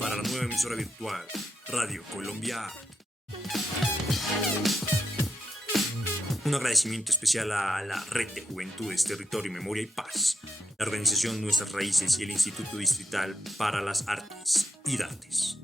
Para la nueva emisora virtual, Radio Colombia. Un agradecimiento especial a la Red de Juventudes, Territorio, Memoria y Paz, la organización Nuestras Raíces y el Instituto Distrital para las Artes y Artes.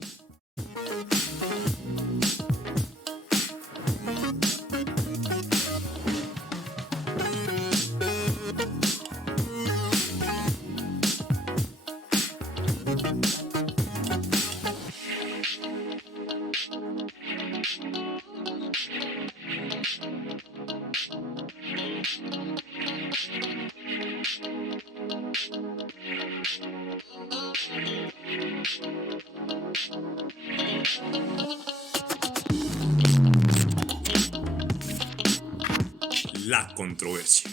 La controversia.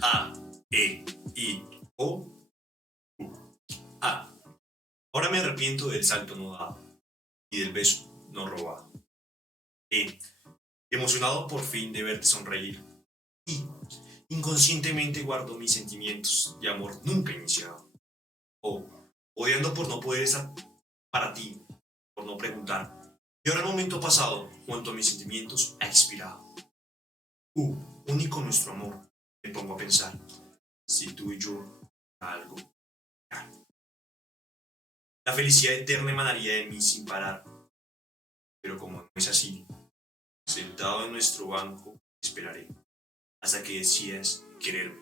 A, E, I, O, U. A. Ahora me arrepiento del salto no dado y del beso no robado. E. Emocionado por fin de verte sonreír. I. Inconscientemente guardo mis sentimientos de amor nunca iniciado. O. Odiando por no poder estar para ti, por no preguntar. Y ahora el momento pasado, junto a mis sentimientos, ha expirado. U. Único nuestro amor. Me pongo a pensar. Si tú y yo, algo. La felicidad eterna emanaría de mí sin parar. Pero como no es así, sentado en nuestro banco, esperaré hasta que decidas quererme,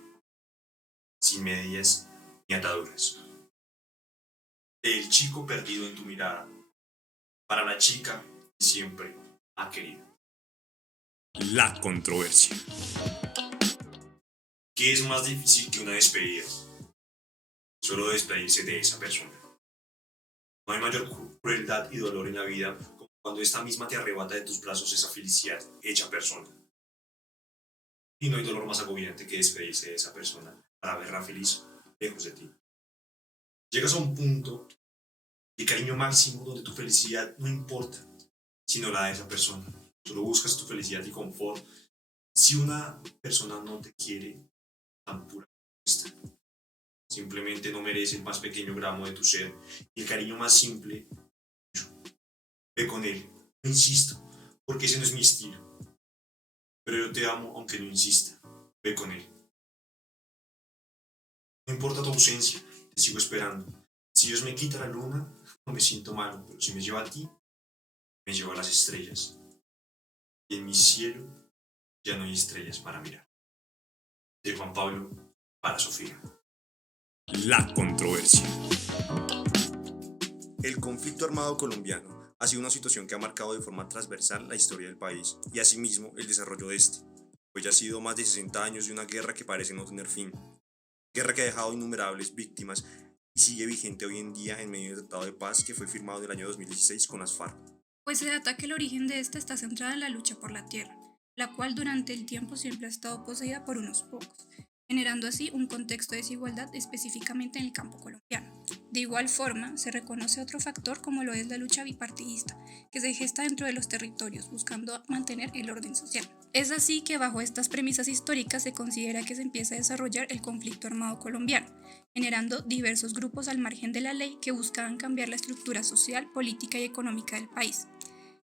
sin medias ni ataduras. El chico perdido en tu mirada, para la chica que siempre ha querido. La controversia. ¿Qué es más difícil que una despedida? Solo despedirse de esa persona. No hay mayor crueldad y dolor en la vida como cuando esta misma te arrebata de tus brazos esa felicidad hecha persona. Y no hay dolor más agobiante que despedirse de esa persona para verla feliz lejos de ti. Llegas a un punto de cariño máximo donde tu felicidad no importa, sino la de esa persona. Solo buscas tu felicidad y confort. Si una persona no te quiere tan pura como esta, simplemente no merece el más pequeño gramo de tu ser y el cariño más simple. Ve con él, no insisto, porque ese no es mi estilo. Pero yo te amo aunque no insista. Ve con él. No importa tu ausencia, te sigo esperando. Si Dios me quita la luna, no me siento malo, pero si me lleva a ti, me lleva a las estrellas. Y en mi cielo ya no hay estrellas para mirar. De Juan Pablo para Sofía. La controversia. El conflicto armado colombiano ha sido una situación que ha marcado de forma transversal la historia del país y asimismo el desarrollo de este, pues ya ha sido más de 60 años de una guerra que parece no tener fin, guerra que ha dejado innumerables víctimas y sigue vigente hoy en día en medio del Tratado de Paz que fue firmado en el año 2016 con las FARC. Pues se data que el origen de esta está centrada en la lucha por la tierra, la cual durante el tiempo siempre ha estado poseída por unos pocos, generando así un contexto de desigualdad específicamente en el campo colombiano. De igual forma, se reconoce otro factor como lo es la lucha bipartidista, que se gesta dentro de los territorios buscando mantener el orden social. Es así que bajo estas premisas históricas se considera que se empieza a desarrollar el conflicto armado colombiano, generando diversos grupos al margen de la ley que buscaban cambiar la estructura social, política y económica del país.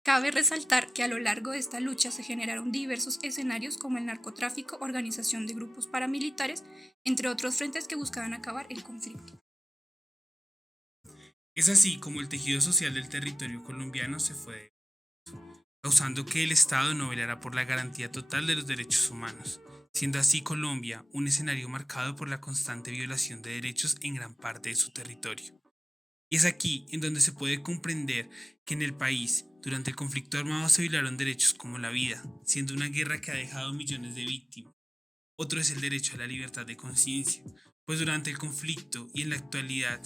Cabe resaltar que a lo largo de esta lucha se generaron diversos escenarios como el narcotráfico, organización de grupos paramilitares, entre otros frentes que buscaban acabar el conflicto. Es así como el tejido social del territorio colombiano se fue causando que el Estado no velara por la garantía total de los derechos humanos, siendo así Colombia un escenario marcado por la constante violación de derechos en gran parte de su territorio. Y es aquí en donde se puede comprender que en el país, durante el conflicto armado se violaron derechos como la vida, siendo una guerra que ha dejado millones de víctimas. Otro es el derecho a la libertad de conciencia, pues durante el conflicto y en la actualidad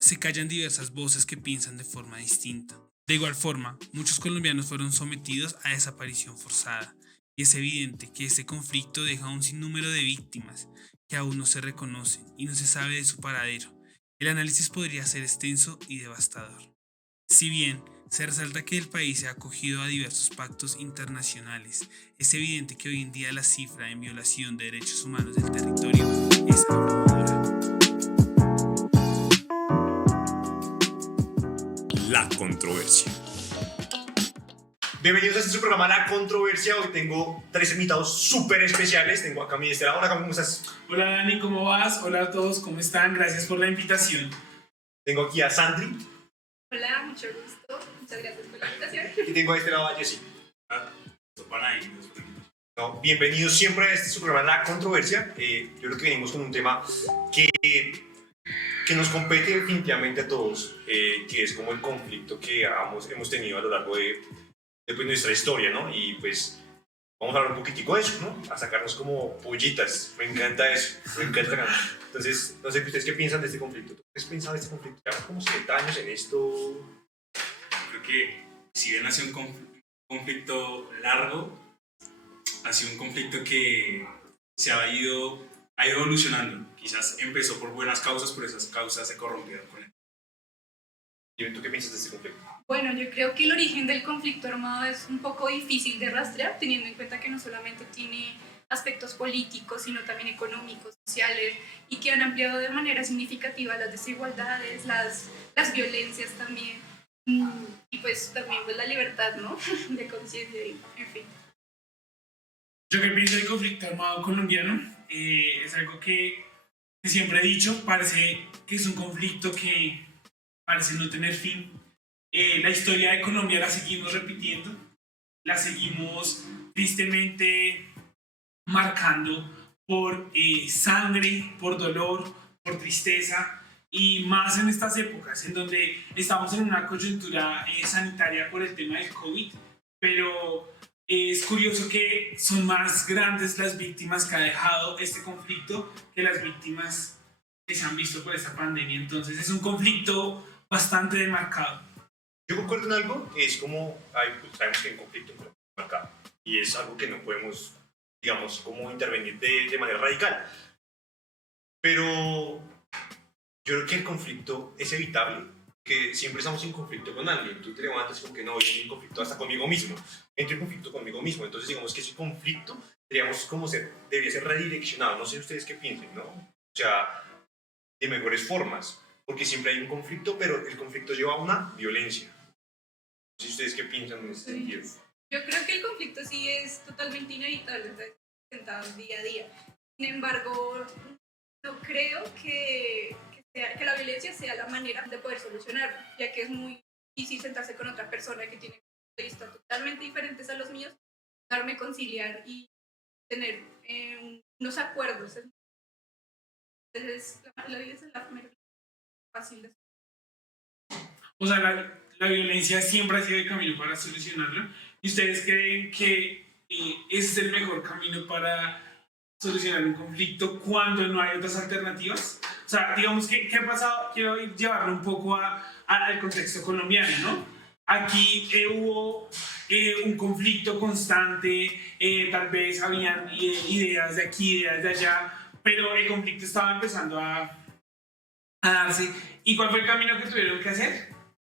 se callan diversas voces que piensan de forma distinta. De igual forma, muchos colombianos fueron sometidos a desaparición forzada, y es evidente que este conflicto deja un sinnúmero de víctimas que aún no se reconocen y no se sabe de su paradero. El análisis podría ser extenso y devastador. Si bien se resalta que el país se ha acogido a diversos pactos internacionales, es evidente que hoy en día la cifra en violación de derechos humanos del territorio es abrumadora. La controversia. Bienvenidos a este su programa La Controversia. Hoy tengo 3 invitados súper especiales. Tengo acá a mi de este lado. Hola, ¿cómo estás? Hola Dani, ¿cómo vas? Hola a todos, ¿cómo están? Gracias por la invitación. Tengo aquí a Sandri. Hola, mucho gusto. Muchas gracias por la invitación. Y tengo a este lado a Jessy. No, bienvenidos siempre a este su programa La Controversia. Yo creo que venimos con un tema que nos compete definitivamente a todos, que es como el conflicto que hemos tenido a lo largo de pues, nuestra historia, ¿no? Y pues vamos a hablar un poquitico de eso, ¿no? A sacarnos como pollitas. Me encanta eso, me encanta. Entonces, no sé, ¿ustedes qué piensan de este conflicto? ¿Tú qué has pensado de este conflicto? Llevamos como 70 años en esto. Creo que si bien ha sido un conflicto largo, ha sido un conflicto que ha ido evolucionando. Quizás empezó por buenas causas, pero esas causas se corrompieron con él. ¿Y tú qué piensas de este conflicto? Bueno, yo creo que el origen del conflicto armado es un poco difícil de rastrear, teniendo en cuenta que no solamente tiene aspectos políticos, sino también económicos, sociales, y que han ampliado de manera significativa las desigualdades, las violencias también, y pues también pues, la libertad, ¿no? De conciencia, en fin. Yo que pienso del conflicto armado colombiano es algo que siempre he dicho, parece que es un conflicto que parece no tener fin. La historia de Colombia la seguimos repitiendo, la seguimos tristemente marcando por sangre, por dolor, por tristeza, y más en estas épocas en donde estamos en una coyuntura sanitaria por el tema del COVID, pero es curioso que son más grandes las víctimas que ha dejado este conflicto que las víctimas que se han visto por esta pandemia. Entonces es un conflicto bastante demarcado. Yo concuerdo en algo, es como, pues, sabemos que hay un conflicto marcado y es algo que no podemos, digamos, como intervenir de manera radical. Pero yo creo que el conflicto es evitable, que siempre estamos en conflicto con alguien. Tú te levantas como que no, yo estoy en conflicto hasta conmigo mismo, entro en conflicto conmigo mismo. Entonces digamos que ese conflicto debería ser redireccionado. No sé ustedes qué piensen, ¿no? O sea, de mejores formas, porque siempre hay un conflicto, pero el conflicto lleva a una violencia. No sé ustedes qué piensan en ese sentido. Yo creo que el conflicto sí es totalmente inevitable, está presentado día a día. Sin embargo, no creo que la violencia sea la manera de poder solucionarlo, ya que es muy difícil sentarse con otra persona que tiene puntos de vista totalmente diferentes a los míos, darme conciliar y tener unos acuerdos. Entonces, la violencia es la manera fácil de O sea, la violencia siempre ha sido el camino para solucionarlo. ¿Y ustedes creen que ese es el mejor camino para solucionar un conflicto cuando no hay otras alternativas? O sea, digamos, ¿qué ha pasado? Quiero llevarlo un poco al contexto colombiano, ¿no? Aquí hubo un conflicto constante, tal vez habían ideas de aquí, ideas de allá, pero el conflicto estaba empezando a darse. ¿Y cuál fue el camino que tuvieron que hacer?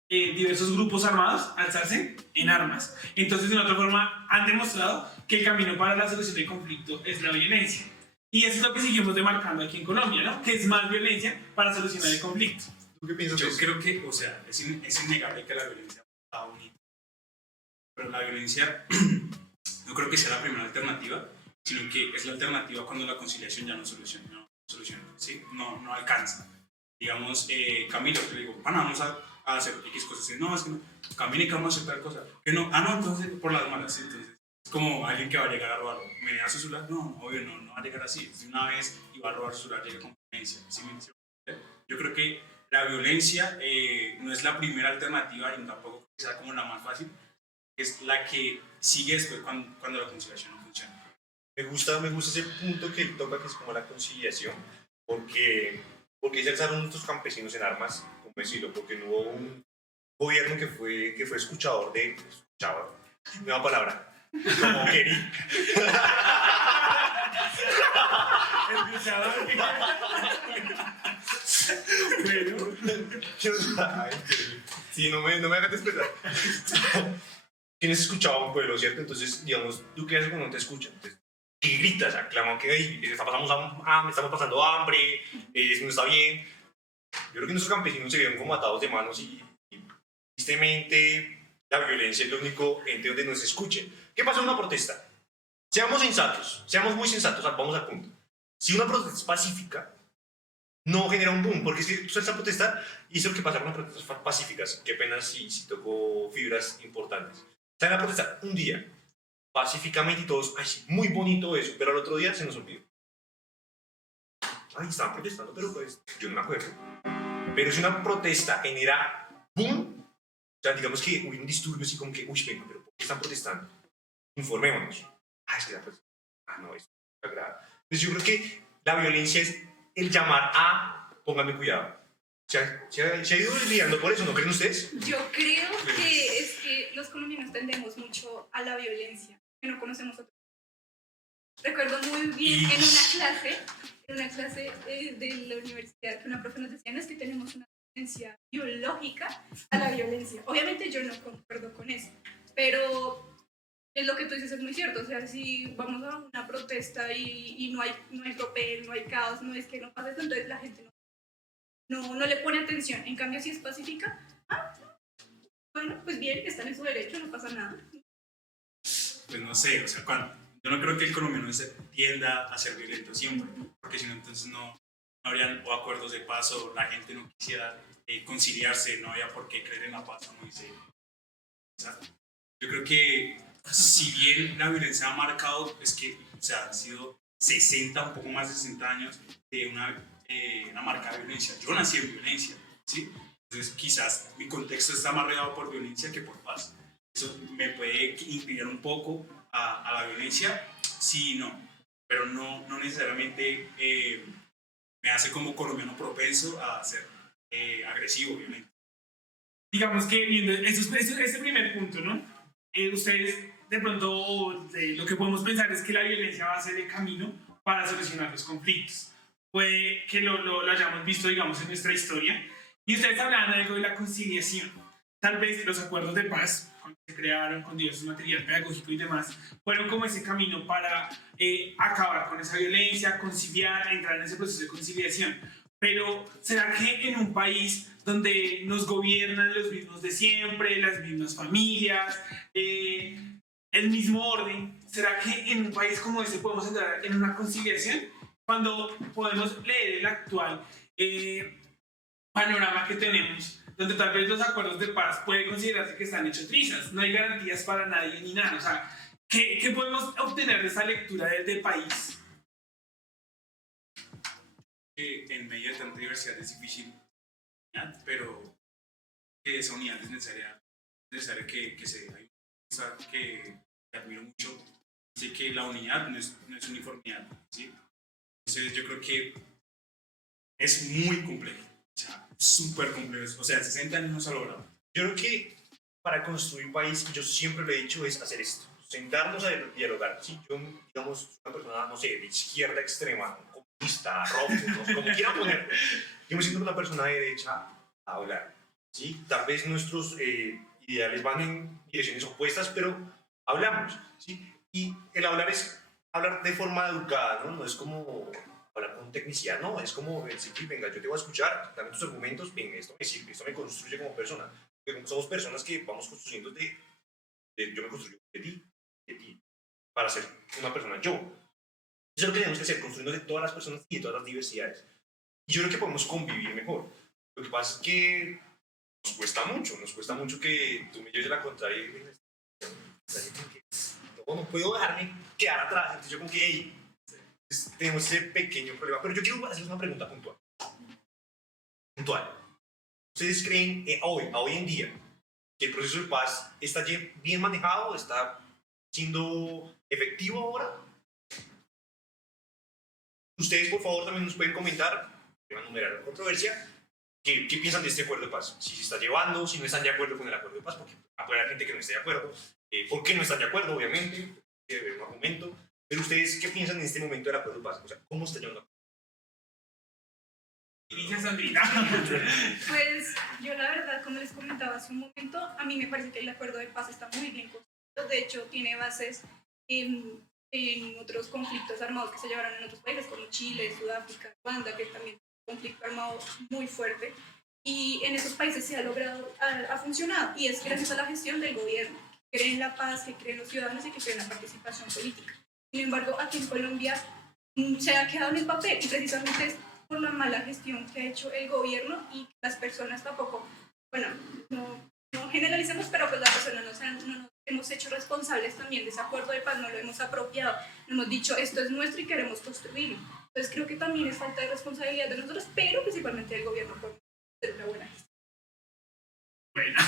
Diversos grupos armados alzarse en armas. Entonces, de otra forma, han demostrado que el camino para la solución del conflicto es la violencia. Y eso es lo que seguimos demarcando aquí en Colombia, ¿no? Que es más violencia para solucionar el conflicto. ¿Tú qué piensas? Yo creo que, o sea, es innegable que la violencia está unida. Pero la violencia no creo que sea la primera alternativa, sino que es la alternativa cuando la conciliación ya no soluciona, ¿sí? No alcanza. Digamos, Camilo, te digo, pana, vamos a hacer X cosas. No, es que no. Camine que vamos a hacer tal cosa. Que no, no, entonces por las malas. Entonces, es como alguien que va a llegar a robar. ¿Me da su celular? No, obvio, no va a llegar así. De una vez y va a robar su celular, llega con violencia. ¿Sí? Yo creo que la violencia no es la primera alternativa y tampoco sea como la más fácil. Es la que sigue después cuando la conciliación no funciona. me gusta ese punto que él toca, que es como la conciliación, porque, porque se alzaron nuestros campesinos en armas, como decirlo, porque no hubo un gobierno que fue escuchador de... Escuchador, nueva palabra, como querí. Sí, no me hagas despertar. Tienes escuchado a un pueblo, ¿cierto? Entonces, digamos, ¿tú qué haces cuando no te escuchan? Entonces, ¿qué gritas? Aclaman que estamos pasando hambre, eso no está bien. Yo creo que nuestros campesinos se vieron como atados de manos y tristemente la violencia es el único ente donde nos escuchen. ¿Qué pasa en una protesta? Seamos sensatos, seamos muy sensatos, vamos al punto. Si una protesta es pacífica, no genera un boom, porque si tú sales a protestar, y eso es lo que pasa con las protestas pacíficas, qué pena si tocó fibras importantes. Salen a protestar un día, pacíficamente y todos, ay, sí, muy bonito eso, pero al otro día se nos olvidó. Ay, estaban protestando, pero pues yo no me acuerdo. Pero si una protesta genera boom, o sea, digamos que hubo un disturbio así como que, uy, venga, pero ¿por qué están protestando? Informémonos. Ah, es que la protesta. Ah, no, eso es grave. Entonces yo creo que la violencia es el llamar a, pónganme cuidado. Se ha ido lidiando por eso, ¿no creen ustedes? Yo creo que es que los colombianos tendemos mucho a la violencia, que no conocemos otro. Recuerdo muy bien en una clase de la universidad que una profe nos decía, no, es que tenemos una tendencia biológica a la violencia. Obviamente yo no concuerdo con eso, pero es lo que tú dices, es muy cierto. O sea, si vamos a una protesta y no hay tropel, no hay caos, no es que no pasa eso, entonces la gente no le pone atención. En cambio, si es pacífica, bueno, pues bien, están en su derecho, no pasa nada. Pues no sé, o sea, yo no creo que el colombiano se tienda a ser violento siempre, porque si no, entonces no habrían o acuerdos de paz o la gente no quisiera conciliarse, no había por qué creer en la paz, como dice. O sea, yo creo que si bien la violencia ha marcado, es que, o sea, han sido 60, un poco más de 60 años de una marcada violencia. Yo nací en violencia, ¿sí? Entonces quizás mi contexto está más rodeado por violencia que por paz. Eso me puede inclinar un poco a la violencia, sí y no, pero no necesariamente me hace como colombiano propenso a ser agresivo, violento. Digamos que viendo ese primer punto, ¿no? Ustedes de pronto lo que podemos pensar es que la violencia va a ser el camino para solucionar los conflictos. Puede que lo hayamos visto, digamos, en nuestra historia. Y ustedes hablaban algo de la conciliación. Tal vez los acuerdos de paz, cuando se crearon con diversos material pedagógico y demás, fueron como ese camino para acabar con esa violencia, conciliar, entrar en ese proceso de conciliación. Pero, ¿será que en un país donde nos gobiernan los mismos de siempre, las mismas familias, el mismo orden, ¿será que en un país como este podemos entrar en una conciliación? Cuando podemos leer el actual panorama que tenemos, donde tal vez los acuerdos de paz puede considerarse que están hechos trizas, no hay garantías para nadie ni nada. O sea, ¿qué podemos obtener de esta lectura del país? En medio de tanta diversidad es difícil, pero esa unidad es necesaria que se hay una cosa que admiro mucho, así que la unidad no es uniformidad, ¿sí? Entonces yo creo que es muy complejo, o sea, súper complejo, o sea, 60 años no se ha logrado. Yo creo que para construir país, yo siempre lo he dicho, es hacer esto, sentarnos a dialogar. Si yo, digamos, una persona, no sé, de izquierda extrema, comunista, rojo, no sé, como quieran ponerlo, yo me siento una persona de derecha a hablar, ¿sí? Tal vez nuestros ideales van en direcciones opuestas, pero hablamos, ¿sí? Y el hablar es hablar de forma educada, ¿no? No es como hablar con tecnicidad, no, es como decir, venga, yo te voy a escuchar, dame tus argumentos, venga, esto me sirve, esto me construye como persona. Porque somos personas que vamos construyendo yo me construyo de ti, para ser una persona yo. Eso es lo que tenemos que hacer, construyendo de todas las personas y de todas las diversidades. Y yo creo que podemos convivir mejor. Lo que pasa es que nos cuesta mucho que tú me lleves a la contraria y no puedo dejarme quedar atrás. Entonces yo como que, hey, tenemos ese pequeño problema. Pero yo quiero hacer una pregunta puntual. ¿Ustedes creen hoy en día que el proceso de paz está bien manejado, está siendo efectivo ahora? Ustedes, por favor, también nos pueden comentar, van a numerar la controversia, ¿qué piensan de este acuerdo de paz? Si se está llevando, si no están de acuerdo con el acuerdo de paz, porque puede haber gente que no esté de acuerdo, ¿por qué no están de acuerdo? Obviamente, debe haber un argumento. Pero ustedes, ¿qué piensan en este momento del acuerdo de paz? O sea, ¿cómo está llevando? Inicia Sandrina. Pues yo la verdad, como les comentaba hace un momento, a mí me parece que el acuerdo de paz está muy bien construido. De hecho, tiene bases en otros conflictos armados que se llevaron en otros países, como Chile, Sudáfrica, Ruanda, que también es un conflicto armado muy fuerte. Y en esos países se ha logrado, ha funcionado, y es gracias a la gestión del gobierno, que cree en la paz, que cree en los ciudadanos y que cree en la participación política. Sin embargo, aquí en Colombia se ha quedado en el papel, y precisamente es por la mala gestión que ha hecho el gobierno, y las personas tampoco, bueno, no generalizamos, pero pues las personas no nos hemos hecho responsables también de ese acuerdo de paz, no lo hemos apropiado, no hemos dicho esto es nuestro y queremos construirlo. Entonces creo que también es falta de responsabilidad de nosotros, pero principalmente del gobierno por hacer una buena gestión. Bueno,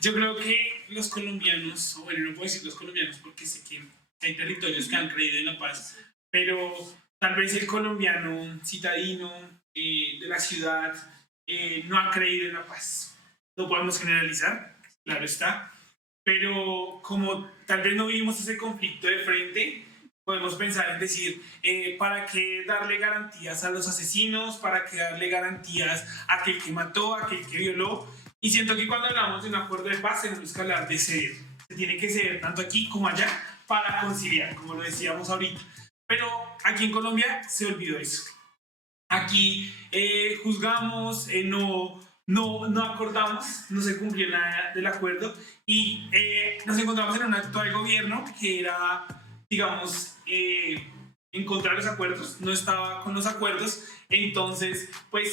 yo creo que los colombianos, o bueno, no puedo decir los colombianos porque sé que hay territorios que han creído en la paz, pero tal vez el colombiano citadino de la ciudad no ha creído en la paz. No podemos generalizar, claro está, pero como tal vez no vivimos ese conflicto de frente, podemos pensar en decir, ¿para qué darle garantías a los asesinos? ¿Para qué darle garantías a aquel que mató, a aquel que violó? Y siento que cuando hablamos de un acuerdo de paz tenemos que hablar de ceder. Se tiene que ceder tanto aquí como allá para conciliar, como lo decíamos ahorita. Pero aquí en Colombia se olvidó eso. Aquí juzgamos, no acordamos, no se cumplió nada del acuerdo y nos encontramos en un actual gobierno que era, digamos, en contra de los acuerdos, no estaba con los acuerdos, entonces, pues,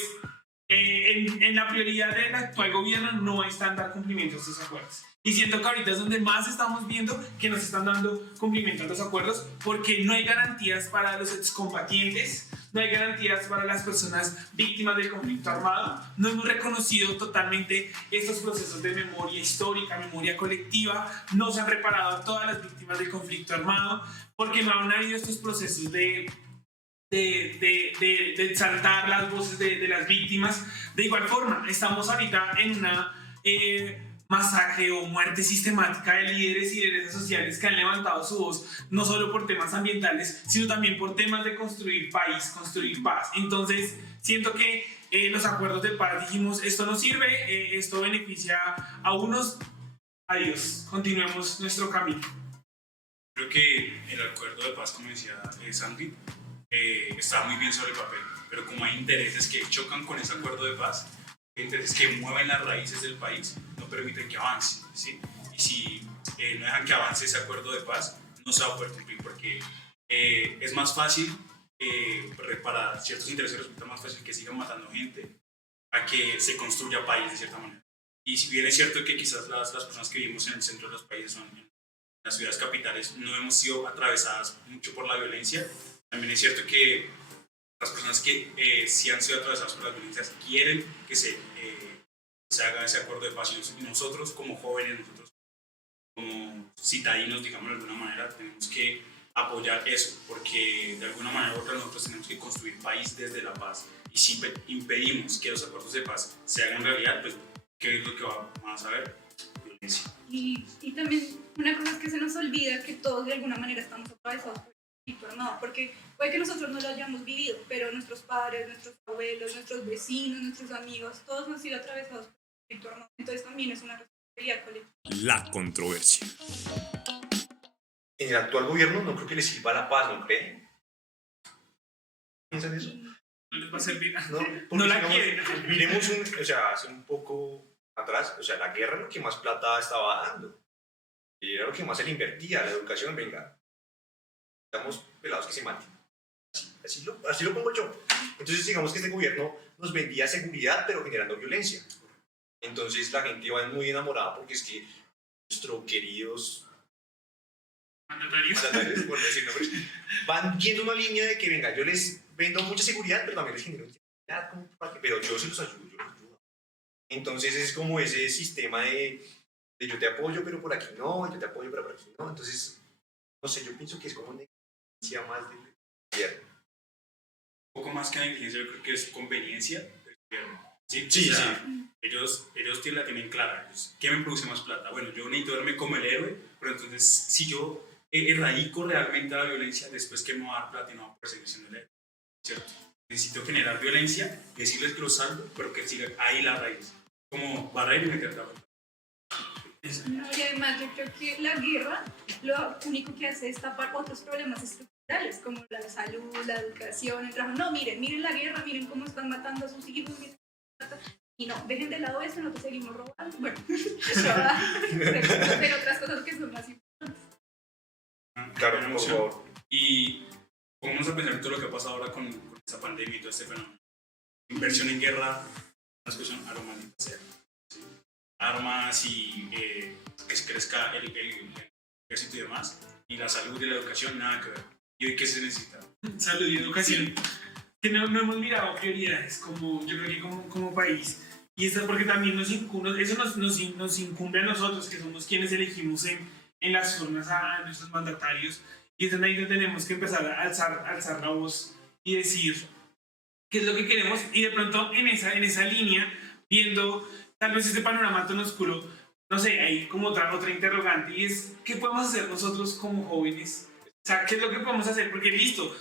en la prioridad del actual gobierno no están dar cumplimiento a estos acuerdos. Y siento que ahorita es donde más estamos viendo que nos están dando cumplimiento a los acuerdos porque no hay garantías para los excombatientes, no hay garantías para las personas víctimas del conflicto armado, no hemos reconocido totalmente estos procesos de memoria histórica, memoria colectiva, no se han reparado a todas las víctimas del conflicto armado porque no han habido estos procesos de exaltar las voces de las víctimas. De igual forma, estamos ahorita en una masacre o muerte sistemática de líderes y lideresas sociales que han levantado su voz, no solo por temas ambientales, sino también por temas de construir país, construir paz. Entonces, siento que los acuerdos de paz dijimos, esto no sirve, esto beneficia a unos, adiós, continuemos nuestro camino. Creo que el acuerdo de paz, como decía Sandy, está muy bien sobre el papel, pero como hay intereses que chocan con ese acuerdo de paz, intereses que mueven las raíces del país, no permiten que avance, ¿sí? Y si no dejan que avance ese acuerdo de paz, no se va a poder cumplir porque es más fácil, para ciertos intereses resulta más fácil que sigan matando gente a que se construya país de cierta manera. Y si bien es cierto que quizás las personas que vivimos en el centro de los países son en las ciudades capitales, no hemos sido atravesadas mucho por la violencia, también es cierto que las personas que sí han sido atravesadas por las violencias quieren que se haga ese acuerdo de paz y nosotros como jóvenes, nosotros como citadinos, digamos de alguna manera, tenemos que apoyar eso porque de alguna manera u otra nosotros tenemos que construir país desde la paz y si impedimos que los acuerdos de paz se hagan realidad, pues ¿qué es lo que vamos a ver? Violencia. Y también una cosa es que se nos olvida que todos de alguna manera estamos atravesados por el conflicto armado, porque puede que nosotros no lo hayamos vivido, pero nuestros padres, nuestros abuelos, nuestros vecinos, nuestros amigos, todos han sido atravesados por el conflicto armado. Entonces también es una responsabilidad colectiva. La controversia. En el actual gobierno no creo que les sirva la paz, ¿no creen? ¿Piensan eso? No les va a servir. No la digamos, quieren. Miremos hace un poco atrás, la guerra es lo que más plata estaba dando. Y era lo que más se le invertía, la educación, venga. Estamos pelados que se maten. Así lo pongo yo. Entonces digamos que este gobierno nos vendía seguridad pero generando violencia. Entonces la gente va muy enamorada porque es que nuestros queridos mandatarios, por decir nombres, van viendo una línea de que venga, yo les vendo mucha seguridad pero también les genero inseguridad, pero yo se los ayudo, yo los ayudo. Entonces es como ese sistema de yo te apoyo pero por aquí no, yo te apoyo pero por aquí no. Entonces, no sé, yo pienso que es como una negligencia más del gobierno. poco más que negligencia, yo creo que es conveniencia del gobierno. Sí, Sí, o sea, ellos la tienen clara. ¿Qué me produce más plata? Bueno, yo necesito verme como el héroe, pero entonces si yo erradico realmente la violencia, después que me va a dar plata y no va a poder seguir siendo el héroe, ¿cierto? Necesito generar violencia, decirles que lo salvo, pero que siga ahí la raíz. Como barrer y meter la vuelta. No, y además yo creo que la guerra lo único que hace es tapar otros problemas estructurales como la salud, la educación, el trabajo. No, miren la guerra, miren cómo están matando a sus hijos, miren, y no, dejen de lado eso, nosotros seguimos robando. Bueno, pero otras cosas que son más importantes. Claro, por favor. Y vamos a pensar en todo lo que ha pasado ahora con esta pandemia y todo este fenómeno. Inversión en guerra, las cosas son armas, ¿sí? Armas y que se crezca el ejército y demás, y la salud y la educación, nada que ver. ¿Y hoy qué se necesita? Salud y educación. Que no hemos mirado prioridades como yo creo que como país. Y eso porque también eso nos incumbe a nosotros, que somos quienes elegimos en las urnas a nuestros mandatarios. Y es ahí donde tenemos que empezar a alzar la voz y decir qué es lo que queremos. Y de pronto en esa línea, viendo tal vez ese panorama tan oscuro, no sé, hay como otra interrogante, y es ¿qué podemos hacer nosotros como jóvenes? O sea, ¿qué es lo que podemos hacer? Porque listo,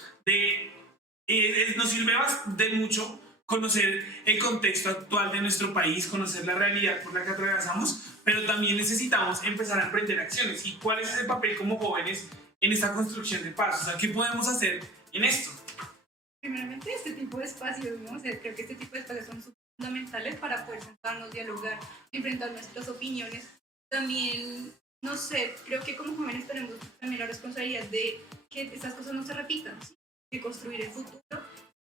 nos sirve de mucho conocer el contexto actual de nuestro país, conocer la realidad por la que atravesamos, pero también necesitamos empezar a emprender acciones. ¿Y cuál es ese papel como jóvenes en esta construcción de paz? O sea, ¿qué podemos hacer en esto? Primeramente, este tipo de espacios, ¿no? O sea, creo que este tipo de espacios son fundamentales para poder sentarnos, dialogar, enfrentar nuestras opiniones. También, no sé, creo que como jóvenes tenemos también la responsabilidad de que estas cosas no se repitan, ¿sí? De construir el futuro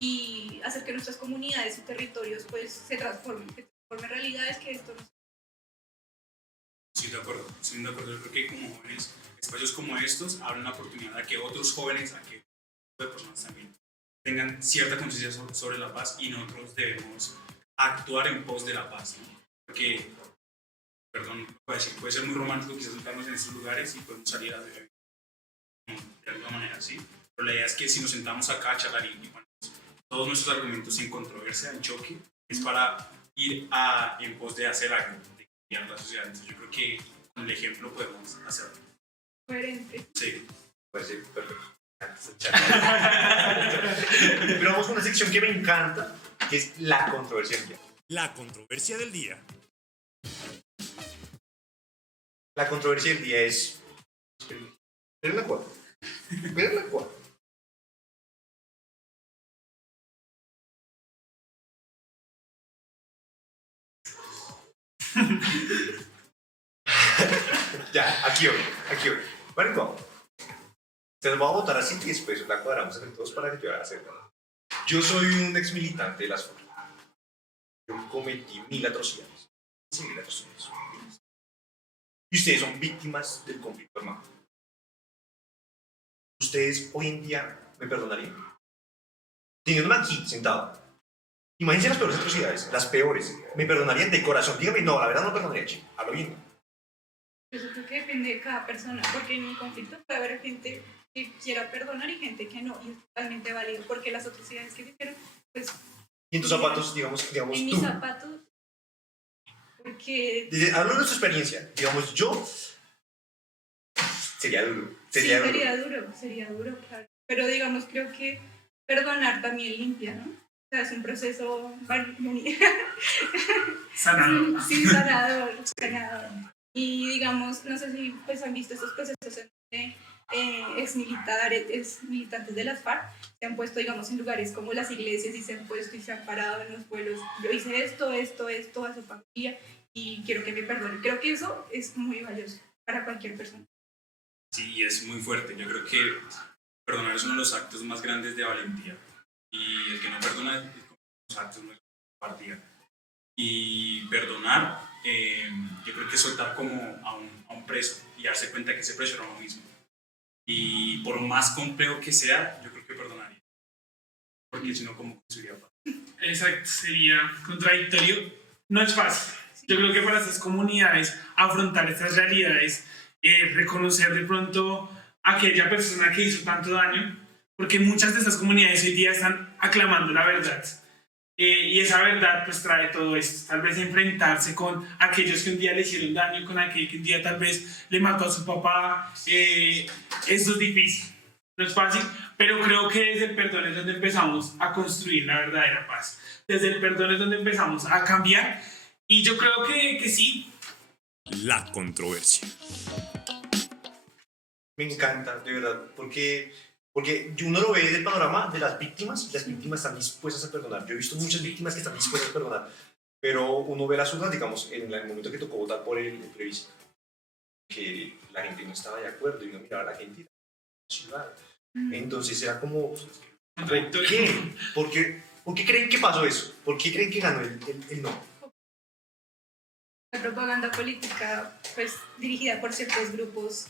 y hacer que nuestras comunidades y territorios pues se transformen, que transformen realidades, que esto no se... Sí, de acuerdo. Yo creo que como jóvenes, espacios como estos abren la oportunidad a que otros jóvenes, a que otras personas también tengan cierta conciencia sobre la paz, y nosotros debemos actuar en pos de la paz, ¿no? Porque, perdón, puede ser muy romántico quizás sentarnos en estos lugares y podemos salir a beber de alguna manera, ¿sí? Pero la idea es que si nos sentamos acá a charlar y ponemos todos nuestros argumentos en controversia, en choque, es para ir en pos de hacer algo, de cambiar la sociedad. Entonces yo creo que con el ejemplo podemos hacerlo. Coherente. Sí. Pues sí, perfecto. Pero vamos a una sección que me encanta, que es la controversia del día. La controversia del día. La controversia del día es... Esperen la cual. Ya, aquí voy. Bueno, vamos. Se nos va a votar así y después la cuadramos entre todos para que yo haga hacerla. Yo soy un ex militante de las FARC. Yo cometí 1000 atrocidades. 1000 atrocidades. Y ustedes son víctimas del conflicto armado. ¿Ustedes hoy en día me perdonarían? Teniéndome aquí sentado. Imagínense las peores atrocidades, las peores. ¿Me perdonarían de corazón? Dígame, no, la verdad no perdonaría, chico. Hablo bien. Eso creo que depende de cada persona, porque en mi conflicto puede haber gente que quiera perdonar y gente que no, y es totalmente válido, porque las atrocidades que hicieron, pues... Y en tus zapatos, digamos en tú. mis zapatos, porque... Hablo de tu experiencia. Digamos, yo... Sería duro. Sería duro, claro. Pero digamos, creo que perdonar también limpia, ¿no? O sea, es un proceso... Sanador. Sí, sanador. Y digamos, no sé si pues, han visto estos procesos en militantes de las FARC se han puesto, digamos, en lugares como las iglesias y se han puesto y se han parado en los pueblos. Yo hice esto a su familia y quiero que me perdonen. Creo que eso es muy valioso para cualquier persona. Sí, es muy fuerte. Yo creo que perdonar es uno de los actos más grandes de valentía. Y el que no perdona es como los actos más partida. Y perdonar, yo creo que es soltar como a un preso y darse cuenta que ese preso era uno mismo. Y por más complejo que sea, yo creo que perdonaría. Porque si no, ¿cómo construiría paz? Exacto, sería contradictorio. No es fácil. Yo creo que para estas comunidades afrontar estas realidades, reconocer de pronto a aquella persona que hizo tanto daño, porque muchas de estas comunidades hoy día están aclamando la verdad. Y esa verdad pues trae todo esto, tal vez enfrentarse con aquellos que un día le hicieron daño, con aquel que un día tal vez le mató a su papá. Esto es difícil, no es fácil, pero creo que desde el perdón es donde empezamos a construir la verdadera paz. Desde el perdón es donde empezamos a cambiar, y yo creo que sí. La controversia. Me encanta, de verdad, porque uno lo ve desde el panorama de las víctimas, y las víctimas están dispuestas a perdonar. Yo he visto muchas víctimas que están dispuestas a perdonar, pero uno ve las urnas, digamos, en el momento que tocó votar por el plebiscito, que la gente no estaba de acuerdo, y uno miraba a la gente en la ciudad. Entonces era como, ¿por qué? ¿Por qué creen que pasó eso? ¿Por qué creen que ganó el no? La propaganda política, pues dirigida por ciertos grupos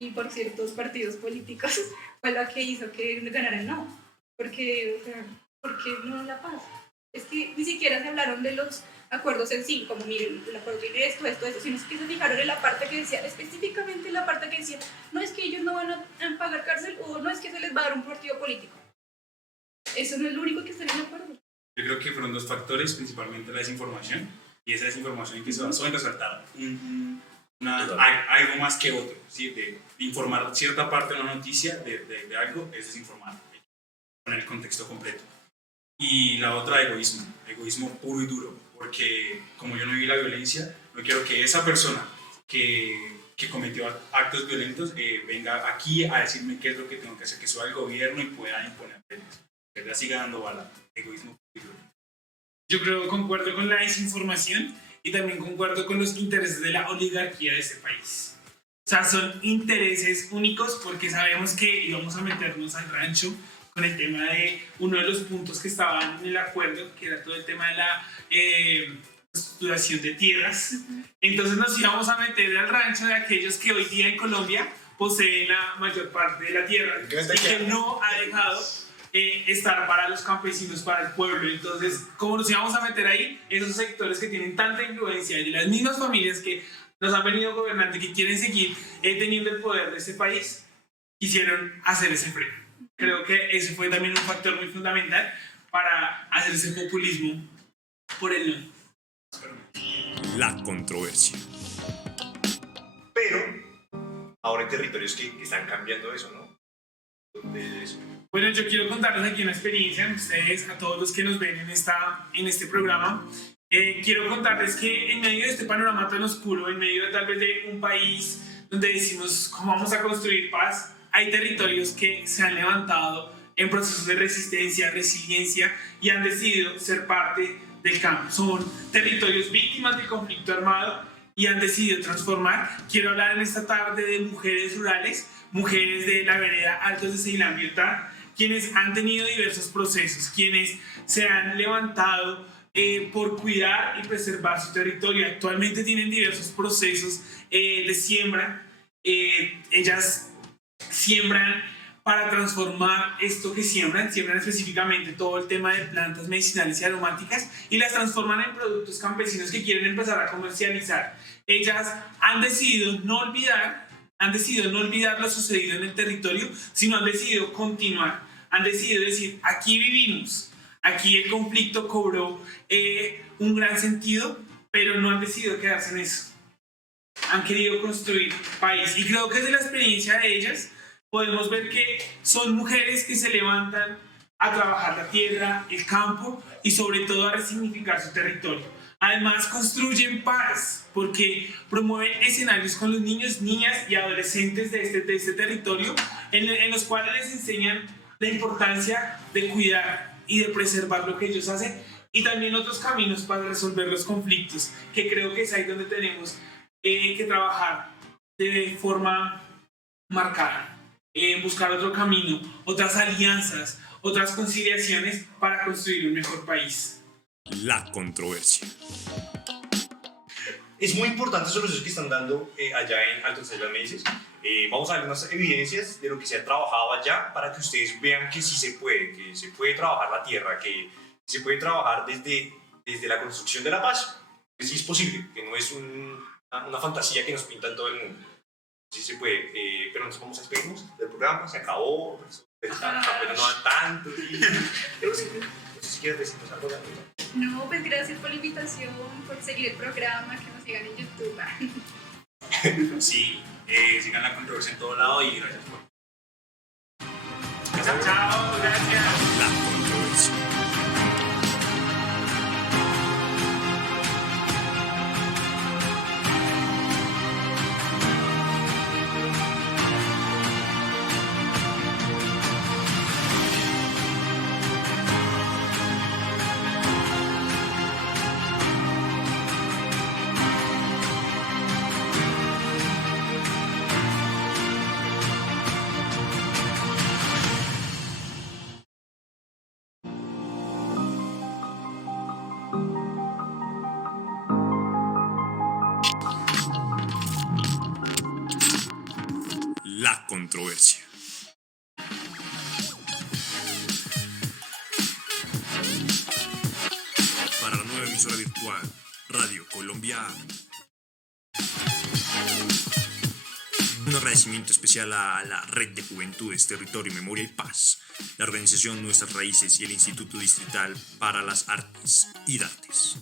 y por ciertos partidos políticos, fue lo que hizo que ganara el no. Porque, o sea, ¿por qué no la paz? Es que ni siquiera se hablaron de los acuerdos en sí, como miren, el acuerdo tiene esto, sino que se fijaron en la parte que decía, específicamente en la parte que decía, no es que ellos no van a pagar cárcel o no es que se les va a dar un partido político. Eso no es lo único que están en acuerdo. Yo creo que fueron dos factores, principalmente la desinformación, y esa desinformación en que se basó en resaltar algo más que otro, ¿sí? De informar cierta parte de una noticia de algo es desinformar, poner el contexto completo. Y la otra, egoísmo puro y duro, porque como yo no viví la violencia, no quiero que esa persona que cometió actos violentos venga aquí a decirme qué es lo que tengo que hacer, que suba el gobierno y pueda imponer leyes. Que la siga dando bala, egoísmo puro y duro. Yo concuerdo con la desinformación y también concuerdo con los intereses de la oligarquía de este país. O sea, son intereses únicos porque sabemos que íbamos a meternos al rancho con el tema de uno de los puntos que estaban en el acuerdo, que era todo el tema de la estructuración de tierras. Entonces nos íbamos a meter al rancho de aquellos que hoy día en Colombia poseen la mayor parte de la tierra y que no ha dejado estar para los campesinos, para el pueblo. Entonces, como nos íbamos a meter ahí, esos sectores que tienen tanta influencia y de las mismas familias que nos han venido gobernando y que quieren seguir teniendo el poder de este país, quisieron hacer ese freno. Creo que ese fue también un factor muy fundamental para hacer ese populismo por el no. La controversia. Pero ahora hay territorios que están cambiando eso, ¿no? Entonces, bueno, yo quiero contarles aquí una experiencia a ustedes, a todos los que nos ven en este programa. Quiero contarles que en medio de este panorama tan oscuro, en medio de tal vez de un país donde decimos cómo vamos a construir paz, hay territorios que se han levantado en procesos de resistencia, resiliencia y han decidido ser parte del cambio. Son territorios víctimas del conflicto armado y han decidido transformar. Quiero hablar en esta tarde de mujeres rurales, mujeres de la vereda Altos de Ceilán Vietá, quienes han tenido diversos procesos, quienes se han levantado por cuidar y preservar su territorio. Actualmente tienen diversos procesos de siembra. Ellas siembran para transformar esto que siembran específicamente todo el tema de plantas medicinales y aromáticas y las transforman en productos campesinos que quieren empezar a comercializar. Ellas han decidido no olvidar lo sucedido en el territorio, sino han decidido continuar, han decidido decir, aquí vivimos, aquí el conflicto cobró un gran sentido, pero no han decidido quedarse en eso. Han querido construir país y creo que desde la experiencia de ellas podemos ver que son mujeres que se levantan a trabajar la tierra, el campo y sobre todo a resignificar su territorio. Además construyen paz porque promueven escenarios con los niños, niñas y adolescentes de este territorio en los cuales les enseñan la importancia de cuidar y de preservar lo que ellos hacen y también otros caminos para resolver los conflictos, que creo que es ahí donde tenemos que trabajar de forma marcada, buscar otro camino, otras alianzas, otras conciliaciones para construir un mejor país. La controversia. es muy importante esos procesos que están dando allá en Altos de Ceilán, me dices. Vamos a ver unas evidencias de lo que se ha trabajado allá para que ustedes vean que sí que se puede trabajar la tierra, que se puede trabajar desde la construcción de la paz, que sí es posible, que no es una fantasía que nos pintan todo el mundo. Sí se puede, pero nos vamos a despedirnos del programa, se acabó, pero no dan tanto, pero sí, no sé si quieres decirnos algo de algo. No, pues gracias por la invitación, por seguir el programa, que nos sigan en YouTube. Sí, sigan la controversia en todo lado y gracias por... Chao, chao, gracias. La controversia. La controversia. Para la nueva emisora virtual, Radio Colombia. Un agradecimiento especial a la Red de Juventudes, Territorio, Memoria y Paz, la organización Nuestras Raíces y el Instituto Distrital para las Artes y Dates.